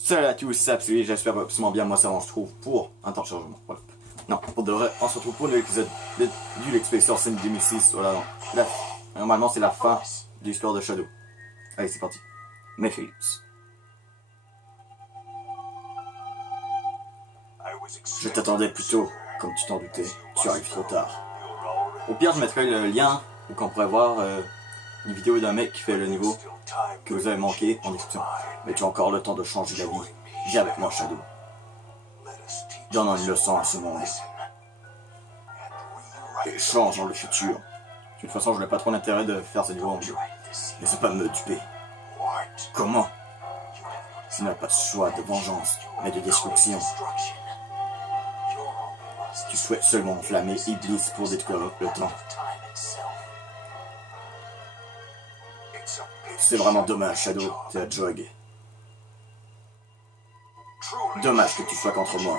Salut à tous, c'est Absolu, j'espère absolument bien, moi ça on se retrouve pour un temps de chargement. Voilà. Non, pour de vrai, on se retrouve pour un nouvel épisode du L'Expedition Sim 2006. Voilà, non. Là, normalement c'est la fin de l'histoire de Shadow. Allez, c'est parti. May Phillips. Je t'attendais plus tôt, comme tu t'en doutais. Tu arrives trop tard. Au pire, je mettrai le lien où qu'on pourrait voir une vidéo d'un mec qui fait le niveau que vous avez manqué en description. Mais tu as encore le temps de changer la vie. Viens avec moi, Shadow. Donne une leçon à ce monde. Et change dans le futur. De toute façon, je n'ai pas trop l'intérêt de faire ce niveau en jeu. N'essaie pas de me duper. Comment? Tu n'as pas de choix de vengeance, mais de destruction. Tu souhaites seulement enflammer Iblis pour détruire le temps. C'est vraiment dommage, Shadow, t'es un drug. Dommage que tu sois contre moi.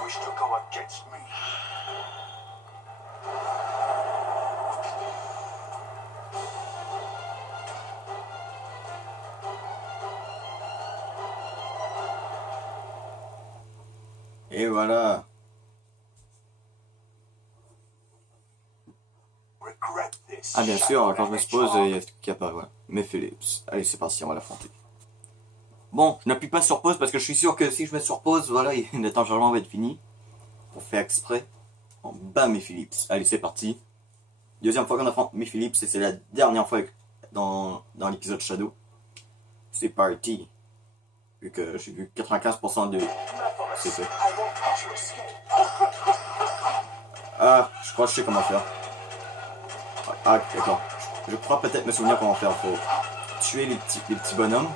Et voilà. Ah bien sûr, quand je me suppose, il y a ce qui apparaît, ouais. May Phillips. Allez, c'est parti, on va l'affronter. Bon, je n'appuie pas sur pause parce que je suis sûr que si je mets sur pause, voilà, le temps de chargement va être fini. On fait exprès. On bat May Phillips. Allez, c'est parti. Deuxième fois qu'on affronte May Phillips et c'est la dernière fois dans l'épisode Shadow. C'est parti. Vu que j'ai vu 95% de... C'est fait. Ah, je crois que je sais comment faire. Ah, d'accord. Je crois peut-être me souvenir comment faire. Faut tuer les petits bonhommes.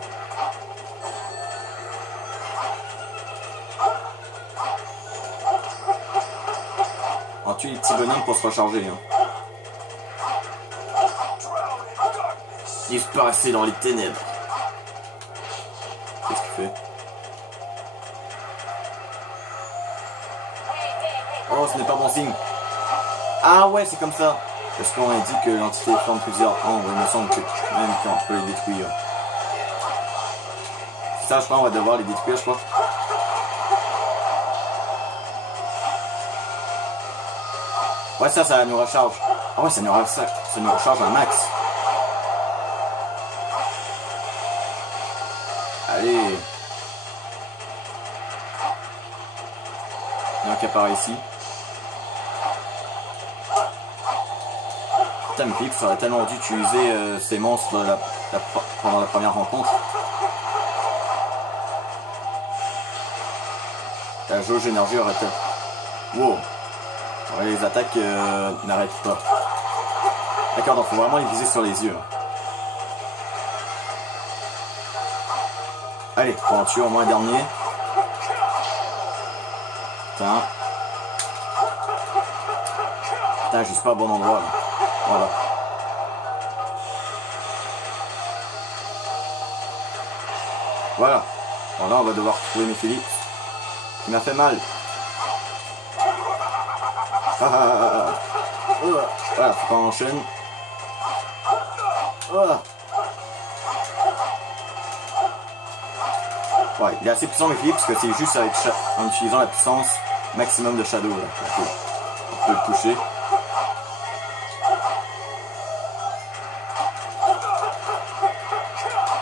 On tue les petits bonhommes pour se recharger. Hein. Disparaissez dans les ténèbres. Qu'est-ce qu'il fait? Oh, ce n'est pas bon signe. Ah ouais, c'est comme ça. Parce qu'on a dit que l'entité forme plusieurs ombres, il me semble que même qu'on peut les détruire. Ça, je crois, on va devoir les détruire, je crois. Ouais, ça nous recharge. Ah ouais, ça nous recharge un max. Allez. Il y en a qui apparaît ici. Putain, mais Philippe aurait tellement dû utiliser ces monstres pendant la première rencontre. La jauge d'énergie aurait été... Wow. Ouais, les attaques n'arrêtent pas. D'accord, donc faut vraiment les viser sur les yeux. Allez, faut en tuer au moins un dernier. Putain. Putain, je suis pas au bon endroit là. Voilà. Voilà. Bon là on va devoir trouver May Phillips. Qui m'a fait mal. Voilà, faut qu'on enchaîne. Ouais, il est assez puissant May Phillips parce que c'est juste avec en utilisant la puissance maximum de Shadow là. On peut le toucher.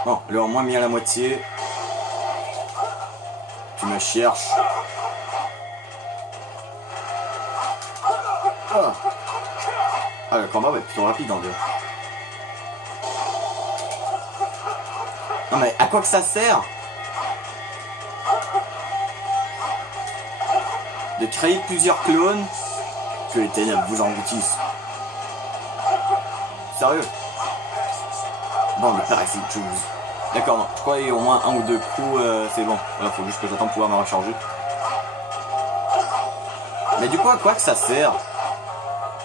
Bon, là au moins mis à la moitié. Tu me cherches. Ah, le combat va être plutôt rapide en deux. Non mais à quoi que ça sert de créer plusieurs clones que les ténèbres vous engloutissent? Sérieux? Bon, mais parasite chose. D'accord, je crois qu'il y a au moins un ou deux coups, c'est bon. Voilà, faut juste que j'attende pouvoir me recharger. Mais du coup, à quoi que ça sert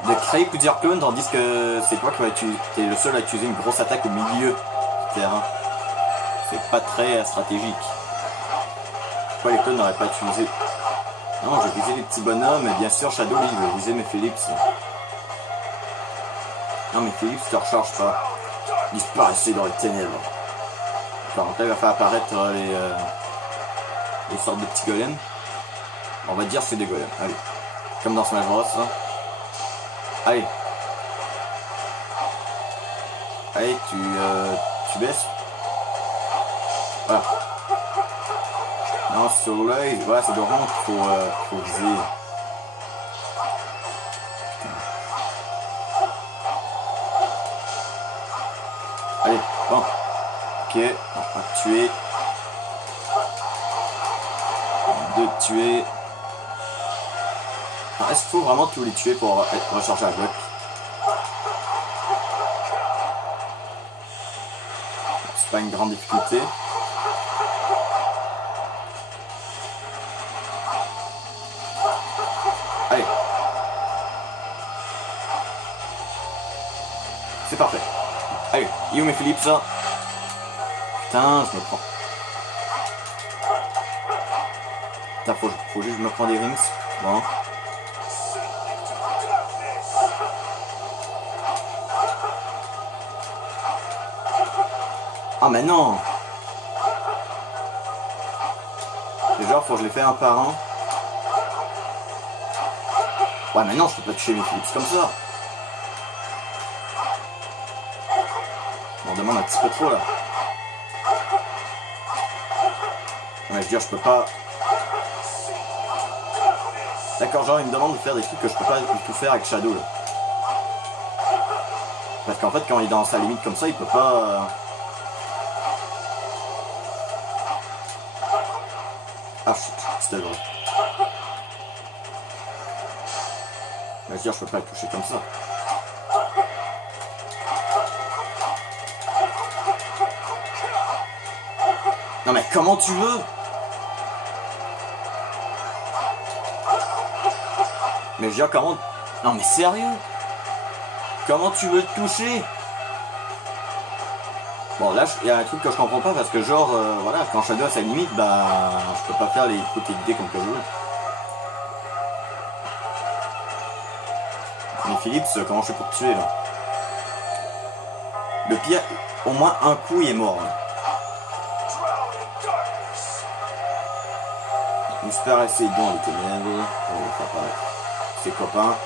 de créer plusieurs clones tandis que c'est toi qui es le seul à utiliser une grosse attaque au milieu du terrain? C'est pas très stratégique. Pourquoi les clones n'auraient pas utilisé? Non, je visais les petits bonhommes, et bien sûr Shadow lui veut viser May Phillips. Non mais Phillips te recharge pas. Disparaissez dans les ténèbres. D'accord, donc là il va faire apparaître les des sortes de petits golems. On va dire que c'est des golems, allez. Comme dans Smash Bros, ça. Allez. Allez, tu baisses. Voilà. Non, sur l'œil, voilà, c'est de rond qu'il faut viser. Allez, bon. Ok, on va tuer. Deux tuer. Est-ce qu'il faut vraiment tous les tuer pour recharger la bloc? C'est pas une grande difficulté. Allez. C'est parfait. Allez, Guillaume et Philippe, ça. Putain, je me prends. Putain, faut juste que je me prends des rings. Bon. Ah mais non. Déjà, faut que je les fais un par un. Ouais mais non, je peux pas toucher mes Philips comme ça. On demande un petit peu trop là. Ouais, je veux dire, je peux pas... D'accord, genre il me demande de faire des trucs que je peux pas du tout faire avec Shadow là. Parce qu'en fait, quand il est dans sa limite comme ça, il peut pas... Ah shit, c'était vrai. Je veux dire, je peux pas le toucher comme ça. Non mais comment tu veux? Mais je veux dire, comment... Non mais sérieux? Comment tu veux te toucher? Bon là, il y a un truc que je comprends pas parce que genre, voilà, quand Shadow a sa limite, bah, je peux pas faire les trucs évités comme que je veux. Mais Philips, comment je fais pour te tuer là? Le pire, au moins un coup il est mort. Hein. J'espère essayer dans les ténèbres. On va faire pareil. Ses copains.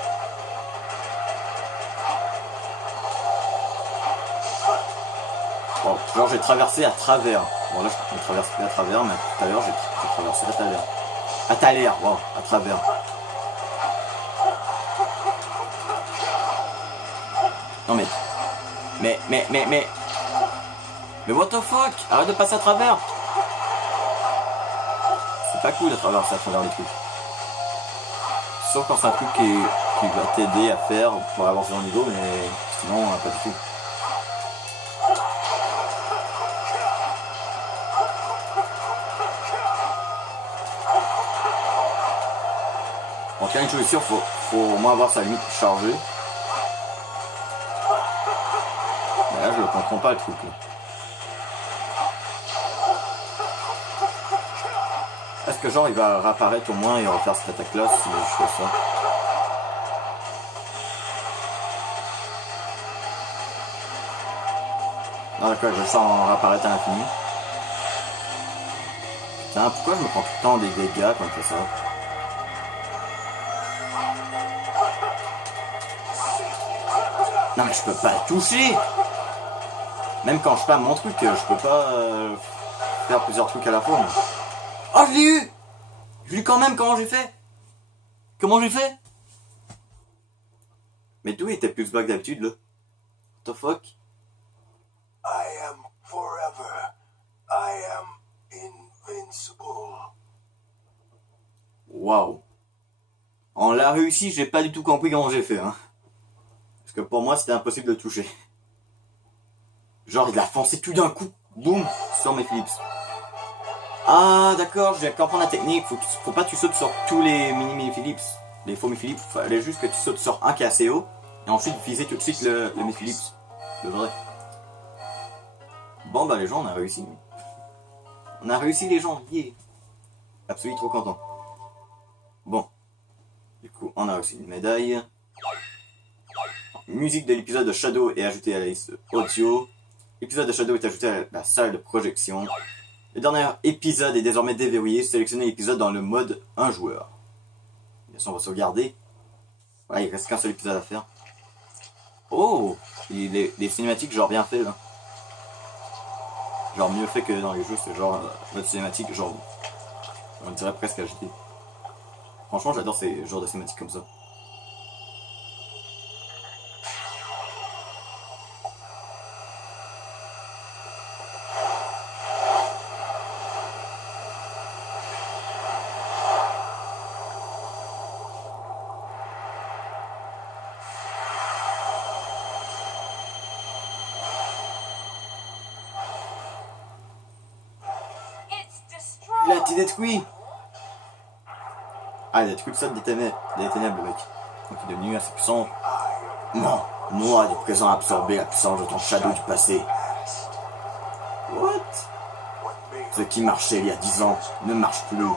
Bon, genre j'ai traversé à travers. Bon là je ne traverse plus à travers, mais tout à l'heure j'ai traversé à travers. À travers, wow, à travers. Non mais... Mais what the fuck? Arrête de passer à travers! C'est pas cool de traverser à travers les trucs. Sauf quand c'est un truc qui va t'aider à faire pour avancer dans le niveau, mais sinon pas du tout. Bon, tiens, une chose est sûre, faut au moins avoir sa limite chargée. Mais là, je le comprends pas le truc. Là. Est-ce que genre il va réapparaître au moins et refaire cette attaque là si je fais ça? Ah d'accord, je vais ça en réapparaître à l'infini. Putain, pourquoi je me prends tout le temps des dégâts quand je fais ça? Non mais je peux pas le toucher! Même quand je spam mon truc, je peux pas faire plusieurs trucs à la fois. Mais... Oh, je l'ai eu! Je l'ai eu quand même, comment j'ai fait? Comment j'ai fait? Mais d'où était plus bas que d'habitude, là? What the fuck? I am forever. I am invincible. Waouh! On l'a réussi, j'ai pas du tout compris comment j'ai fait, hein. Parce que pour moi, c'était impossible de le toucher. Genre, il l'a foncé tout d'un coup. Boum! Sur mes Philips. Ah, d'accord, je viens de comprendre la technique. Faut pas que tu sautes sur tous les mini Philips. Les faux Philips. Il fallait juste que tu sautes sur un qui est assez haut. Et ensuite, viser tout de suite le Philips. Le vrai. Bon, bah, les gens, on a réussi. On a réussi, les gens. Yeah! Absolument trop content. Bon. Du coup, on a aussi une médaille. Musique de l'épisode de Shadow est ajoutée à la liste audio. L'épisode de Shadow est ajouté à la salle de projection. Le dernier épisode est désormais déverrouillé. Sélectionnez l'épisode dans le mode 1 joueur. Bien sûr, on va sauvegarder. Voilà, il reste qu'un seul épisode à faire. Oh, les cinématiques, genre bien fait là. Genre mieux fait que dans les jeux, c'est genre mode cinématique, genre on dirait presque HD. Franchement, j'adore ces genres de cinématiques comme ça. Il a été détruit. Ah, il a détruit le sol des ténèbres, le mec. Donc il est devenu assez puissant. Non, moi, du présent, absorber la puissance de ton shadow du passé. What? Ce qui marchait il y a 10 ans ne marche plus.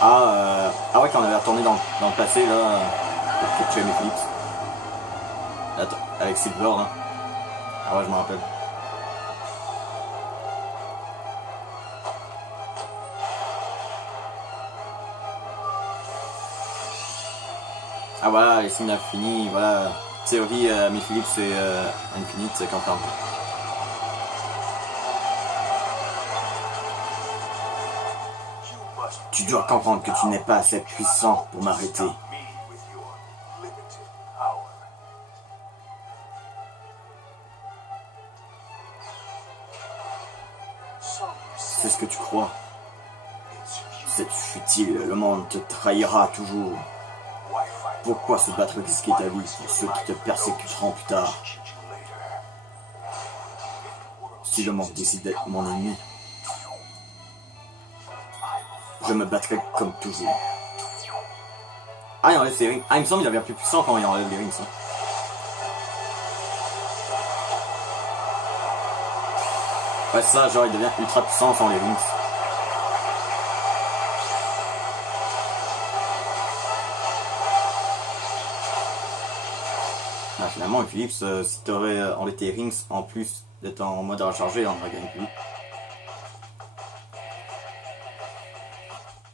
Ah ouais, quand on avait retourné dans le passé, là, pour capturer mes Philips. Attends, avec Silver, là. Ah ouais, je m'en rappelle. Ah voilà, les signes infinis, voilà. Théorie, mes Philips c'est infinite, c'est quand même. Tu dois comprendre que tu n'es pas assez puissant pour m'arrêter. C'est ce que tu crois. C'est futile, le monde te trahira toujours. Pourquoi se battre risquer ta vie pour ceux qui te persécuteront plus tard? Si le monde décide d'être mon ennemi, je me battrai comme toujours. Ah, il enlève ses rings. Ah, il me semble qu'il devient plus puissant quand il enlève les rings, ça. Ouais, ça, genre, il devient ultra puissant sans les rings. Ah, finalement, Philips, si t'aurais enlevé tes rings en plus d'être en mode rechargé, on aurait gagné plus.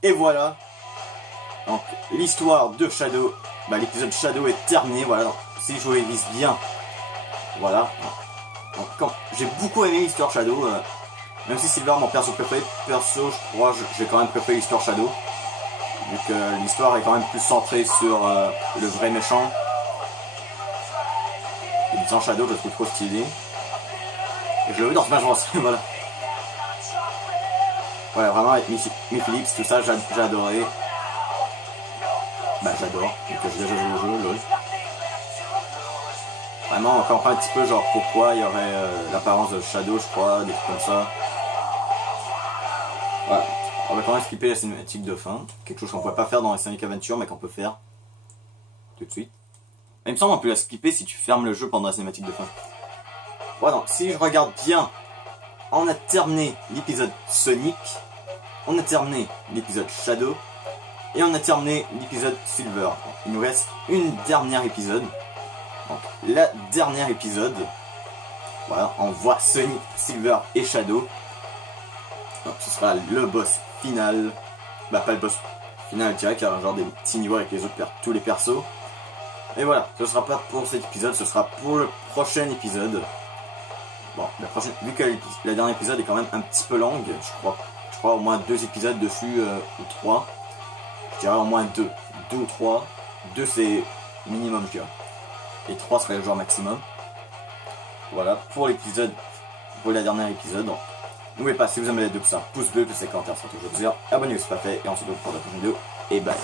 Et voilà. Donc, l'histoire de Shadow, bah, l'épisode Shadow est terminé. Voilà. Si je révise bien, voilà. Donc, j'ai beaucoup aimé l'histoire Shadow, même si Silver mon perso préféré, je crois, j'ai quand même préféré l'histoire Shadow. Vu que l'histoire est quand même plus centrée sur le vrai méchant. En Shadow, je le trouve trop stylé. Et je le veux dans Smash Bros. Voilà. Ouais, vraiment avec Mi Philips, tout ça, j'ai adoré. Bah, j'adore. Donc, j'ai déjà joué au jeu, lol. Vraiment, on comprend un petit peu, genre, pourquoi il y aurait l'apparence de Shadow, je crois, des trucs comme ça. Voilà. On va quand même skipper la cinématique de fin. Quelque chose qu'on ne pouvait pas faire dans les Sonic Adventure, mais qu'on peut faire tout de suite. Il me semble qu'on peut la skipper si tu fermes le jeu pendant la cinématique de fin. Voilà, donc si je regarde bien, on a terminé l'épisode Sonic, on a terminé l'épisode Shadow, et on a terminé l'épisode Silver. Il nous reste une dernière épisode. Donc, la dernière épisode, voilà, on voit Sonic, Silver et Shadow. Donc ce sera le boss final. Bah pas le boss final direct, car genre des petits niveaux avec les autres tous les persos. Et voilà, ce sera pas pour cet épisode, ce sera pour le prochain épisode. Bon, vu que le dernier épisode est quand même un petit peu long, je crois au moins 2 épisodes dessus, ou 3. Je dirais au moins 2 ou 3. 2 c'est minimum, je dirais. Et 3 serait le genre maximum. Voilà, pour l'épisode, pour la dernière épisode. N'oubliez pas, si vous aimez les vidéos, ça, pouce bleu, plus les commentaires, c'est toujours plaisir. Abonnez-vous si ce n'est pas fait, et on se retrouve pour la prochaine vidéo. Et bye.